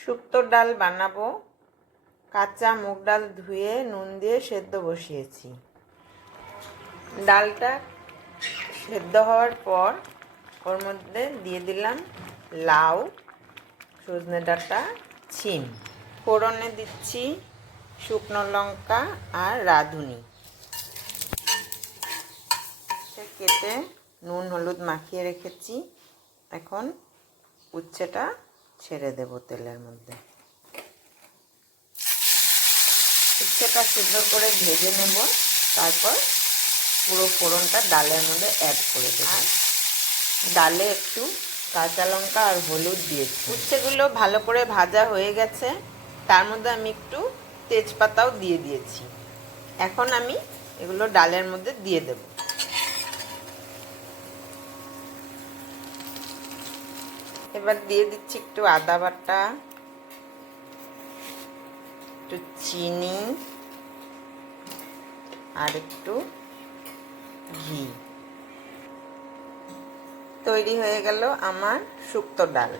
শুক্তোর ডাল বানাবো। কাঁচা মুগ ডাল ধুয়ে নুন দিয়ে সেদ্ধ বসিয়েছি। ডালটা সেদ্ধ হওয়ার পর ওর মধ্যে দিয়ে দিলাম লাউ, সজনে ডাঁটা, শিম। ফোড়নে দিচ্ছি শুকনো লঙ্কা আর রাঁধুনি। কেটে নুন হলুদ মাখিয়ে রেখেছি। এখন উচ্ছেটা ছেড়ে দেব তেলের মধ্যে। উচ্ছেটা সুন্দর করে ভেজে নেব, তারপর পুরো ফোড়নটা ডালের মধ্যে অ্যাড করে দেব। ডালে একটু কাঁচা লঙ্কা আর হলুদ দিয়েছি। উচ্ছেগুলো ভালো করে ভাজা হয়ে গেছে, তার মধ্যে আমি একটু তেজপাতাও দিয়ে দিয়েছি। এখন আমি এগুলো ডালের মধ্যে দিয়ে দেব। এবার দিয়ে দিচ্ছি একটু আদা বাটা, একটু চিনি আর একটু ঘি। তৈরি হয়ে গেল আমার শুক্তো ডাল।